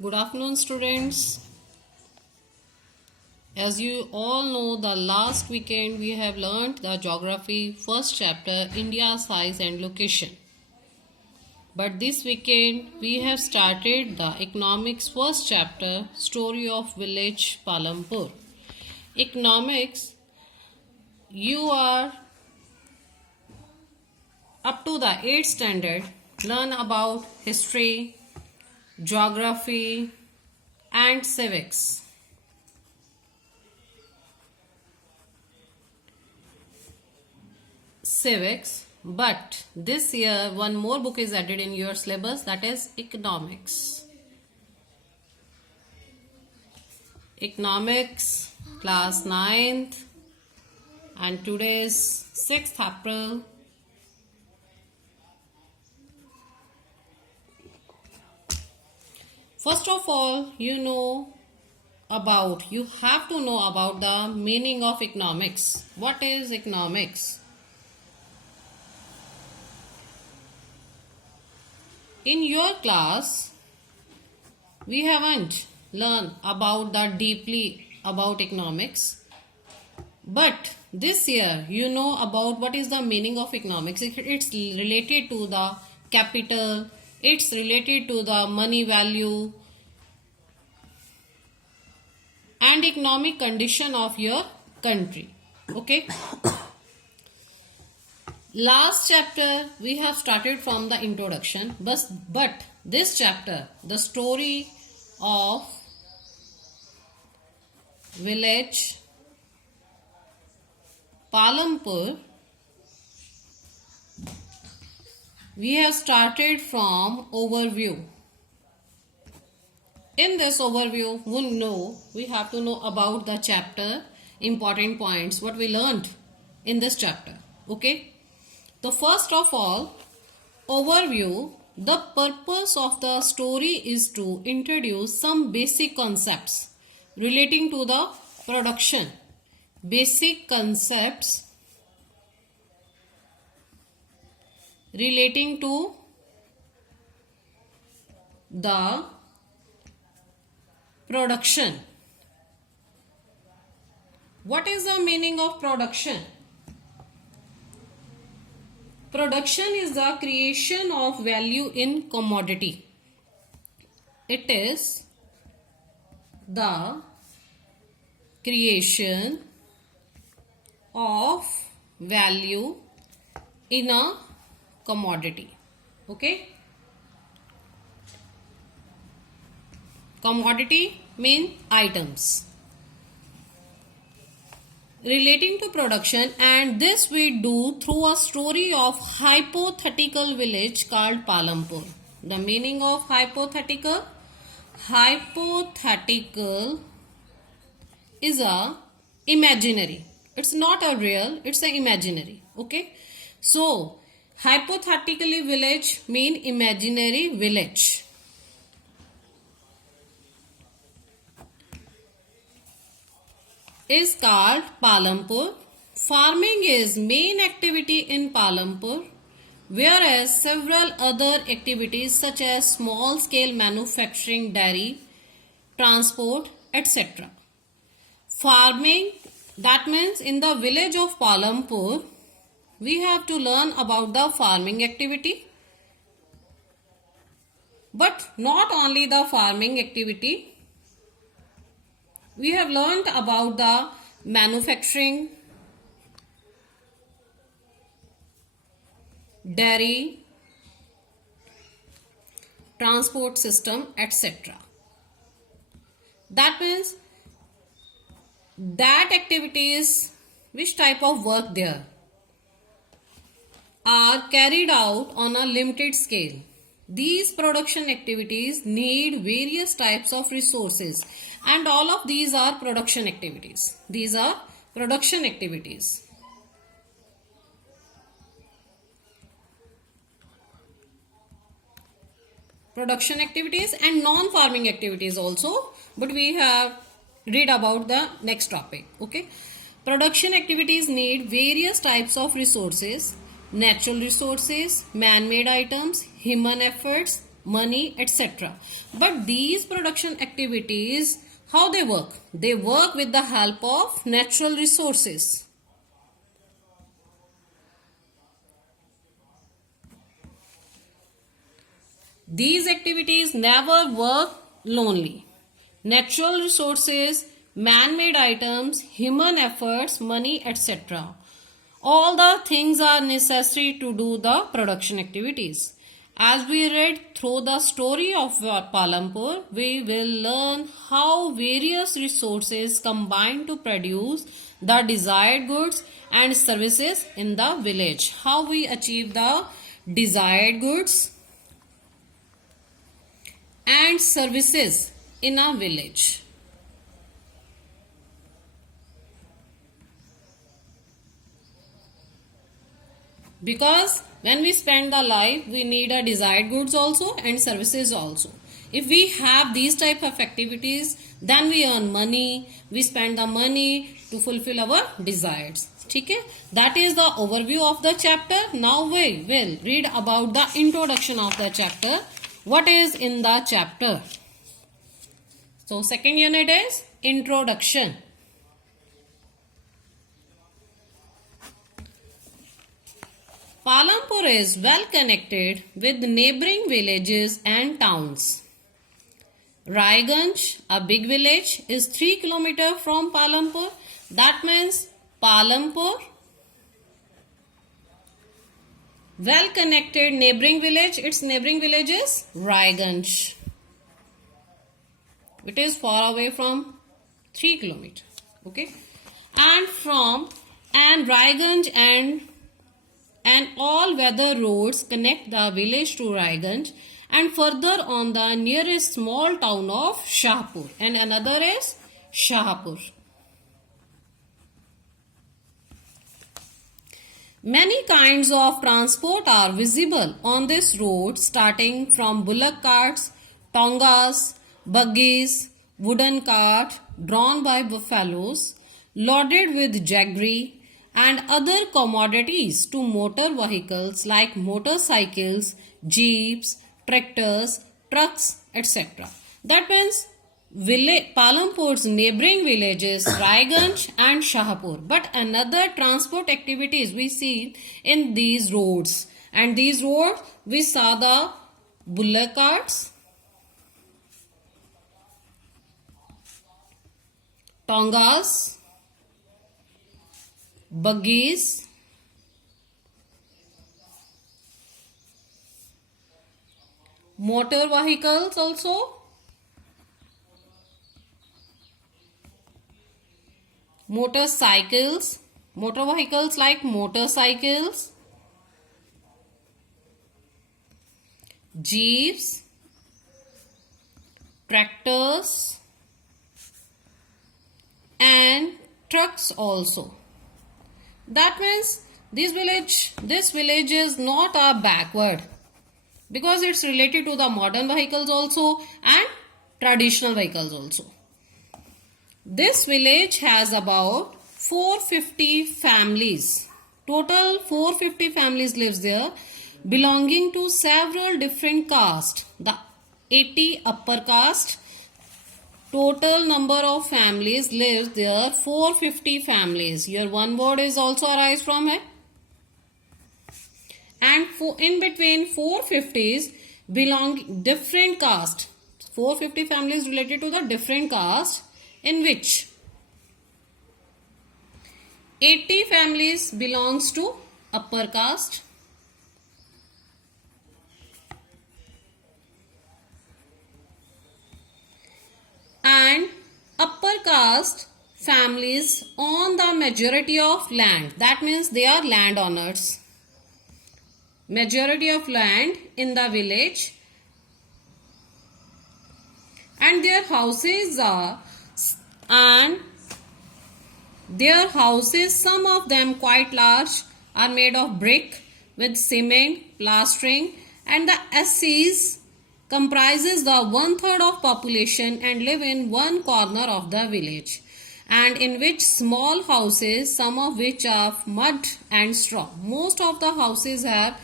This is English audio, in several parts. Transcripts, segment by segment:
Good afternoon, students. As you all know, the last weekend we have learned the geography first chapter, India size and location. But this weekend we have started the economics first chapter, story of village Palampur. Economics, you are up to the 8th standard, learn about history, geography and civics. But this year one more book is added in your syllabus, that is economics. Economics class 9th, and today is 6th April. First of all, you have to know about the meaning of economics. What is economics? In your class, we haven't learned deeply about economics. But this year, you know about what is the meaning of economics. It's related to the capital. It's related to the money value and economic condition of your country. Okay. Last chapter we have started from the introduction, but this chapter, the story of village Palampur, we have started from overview. In this overview, we have to know about the chapter, important points, what we learned in this chapter. Okay. So first of all, overview. The purpose of the story is to introduce some basic concepts relating to the production. Basic concepts relating to the production. What is the meaning of production? Production is the creation of value in commodity. It is the creation of value in a commodity. Okay. Commodity mean items relating to production, and this we do through a story of hypothetical village called Palampur. The meaning of hypothetical? Hypothetical is a imaginary. It's not a real, it's a imaginary. Okay. So hypothetically village mean imaginary village. Is called Palampur. Farming is main activity in Palampur, whereas several other activities such as small scale manufacturing, dairy, transport, etc. Farming, that means in the village of Palampur, we have to learn about the farming activity. But not only the farming activity, we have learned about the manufacturing, dairy, transport system, etc. That means that activities, which type of work there, are carried out on a limited scale. These production activities need various types of resources, and all of these are production activities. These are production activities. Production activities and non-farming activities also, but we have read about the next topic. Okay. Production activities need various types of resources, natural resources, man-made items, human efforts, money, etc. But these production activities, how they work? They work with the help of natural resources. These activities never work lonely. Natural resources, man-made items, human efforts, money, etc. All the things are necessary to do the production activities. As we read through the story of Palampur, we will learn how various resources combine to produce the desired goods and services in the village. How we achieve the desired goods and services in a village. Because when we spend the life, we need a desired goods also and services also. If we have these type of activities, then we earn money, we spend the money to fulfill our desires. Okay? That is the overview of the chapter. Now we will read about the introduction of the chapter. What is in the chapter? So second unit is introduction. Palampur is well connected with neighboring villages and towns. Raiganj, a big village, is 3 km from Palampur. That means Palampur, well connected neighboring village. Its neighboring village is Raiganj. It is far away from 3 km. Okay. And Raiganj and all weather roads connect the village to Raiganj, and further on the nearest small town of Shahpur, and another is Shahpur. Many kinds of transport are visible on this road, starting from bullock carts, tongas, buggies, wooden cart drawn by buffaloes, loaded with jaggery and other commodities, to motor vehicles like motorcycles, jeeps, tractors, trucks, etc. That means Palampur's neighboring villages Raiganj and Shahpur. But another transport activities we see in these roads. And these roads we saw the bullock carts, tongas, buggies, motor vehicles also, motorcycles, motor vehicles like motorcycles, jeeps, tractors and trucks also. That means this village is not a backward, because it's related to the modern vehicles also and traditional vehicles also. This village has about 450 families. Total 450 families lives there, belonging to several different castes. The 80 upper caste. Total number of families lives there, 450 families. Here one word is also arise from it. And in between 450s belong different caste. 450 families related to the different caste, in which 80 families belongs to upper caste, and upper caste families own the majority of land. That means they are landowners. Majority of land in the village, and their houses, some of them quite large, are made of brick with cement, plastering, and the SCs comprises the 1/3 of population and live in one corner of the village, and in which small houses, some of which are of mud and straw. Most of the houses have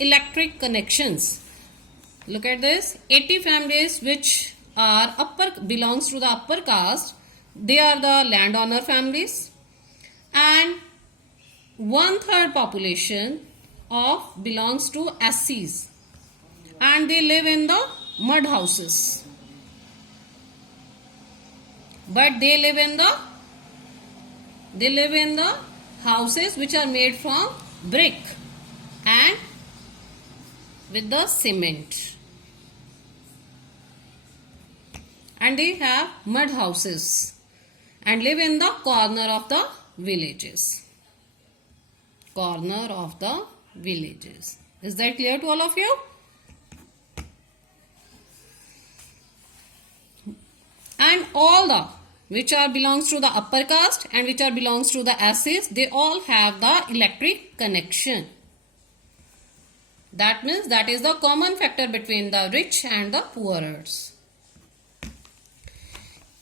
electric connections. Look at this. 80 families which are belongs to the upper caste. They are the landowner families, and 1/3 population of belongs to SCs, and they live in the mud houses. But they live in the houses which are made from brick and with the cement. And they have mud houses and live in the corner of the villages. Corner of the villages. Is that clear to all of you? And all the which are belongs to the upper caste and which are belongs to the SCs, they all have the electric connection. That means that is the common factor between the rich and the poorers.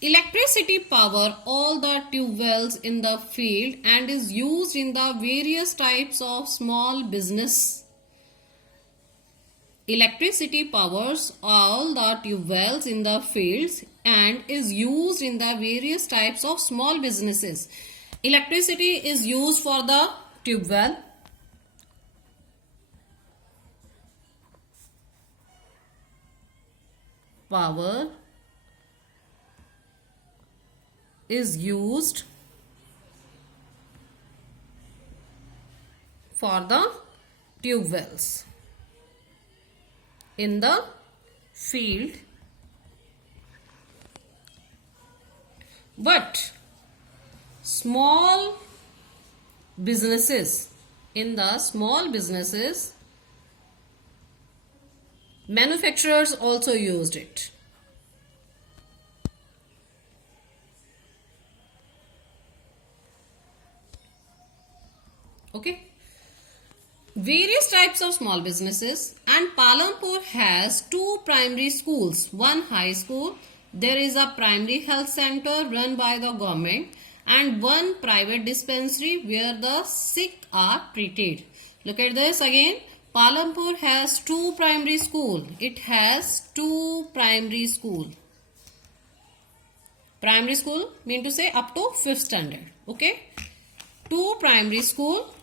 Electricity power all the tube wells in the field and is used in the various types of small business. Electricity powers all the tube wells in the fields and is used in the various types of small businesses. Electricity is used for the tube well. Power is used for the tube wells in the field, but small businesses, manufacturers also used it. Okay. Various types of small businesses, and Palampur has 2 primary schools, 1 high school. There is a primary health center run by the government and 1 private dispensary where the sick are treated. Look at this again. Palampur has 2 primary school. It has 2 primary school. Primary school mean to say up to 5th standard. Okay. 2 primary school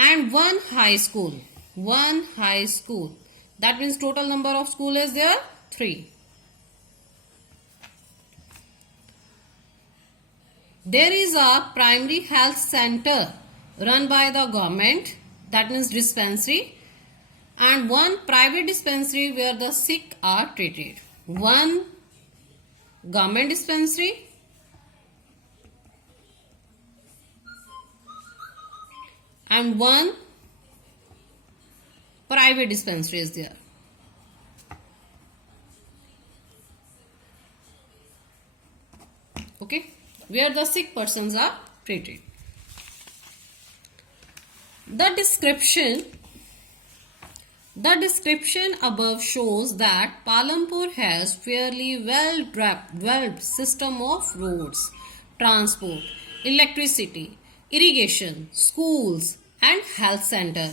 and 1 high school. 1 high school. That means total number of school is there 3. There is a primary health center run by the government, that means dispensary, and 1 private dispensary where the sick are treated. 1 government dispensary and 1 private dispensary is there. Okay, where the sick persons are treated. The description above shows that Palampur has fairly well-developed system of roads, transport, electricity, irrigation, schools and health center.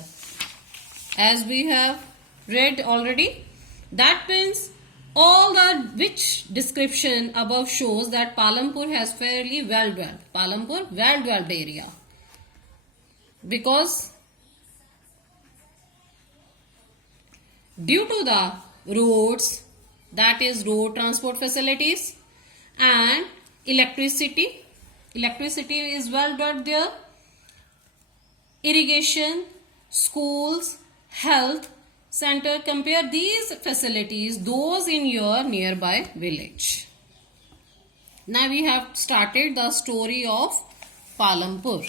As we have read already, that means all the which description above shows that Palampur has fairly well-developed. Palampur well-developed area. Because due to the roads, that is road transport facilities, and electricity is well developed there, irrigation, schools, health center, compare these facilities those in your nearby village. Now we have started the story of Palampur.